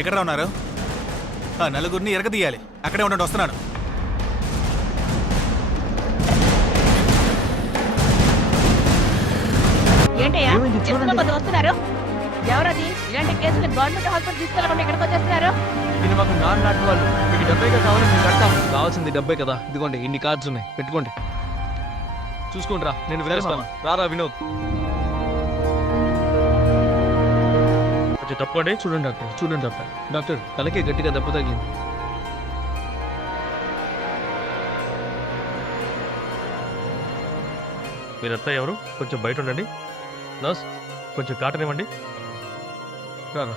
ఎక్కడ ఉన్నారు? ఆ నలుగురిని ఎరగదీయాలి. అక్కడే ఉండండి, వస్తున్నాను. ఏంటయ్యా వస్తున్నారు? ఎవరది? ఇలాంటి కేసులు గవర్నమెంట్ హాస్పిటల్ తీసుకెళ్ళకుండా ఎక్కడికి వచ్చేస్తున్నారు? ఇది మాకు నాటు వాళ్ళు. మీకు 70 కావాలి, మీకు కడతాం. కావాల్సింది 70 కదా. ఇదిగోండి, ఇన్ని కార్డ్స్ ఉన్నాయి, పెట్టుకోండి. చూసుకోండి రా, నేను వెళ్ళేస్తాను. రారా వినోద్. తప్పండి. చూడండి డాక్టర్, చూడండి డాక్టర్. డాక్టర్, తలకే గట్టిగా దెబ్బ తగిలింది. మీరంతా ఎవరు? కొంచెం బయట ఉండండి. నర్స్, కొంచెం కాటన్ ఇవ్వండి. రారా.